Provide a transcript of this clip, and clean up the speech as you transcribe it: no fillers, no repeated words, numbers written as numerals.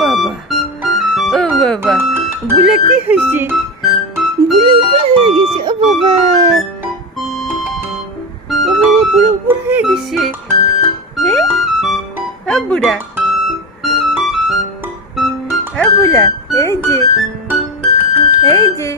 বাবা, ও বাবা, বুলা কি হয়েছে? বুলা উপর হয়ে গেছে। ও বাবা, ও বাবা, বুড়া উপর হয়ে গেছে। হ্যাঁ, বুড়া, বুড়া, এই যে, এই যে।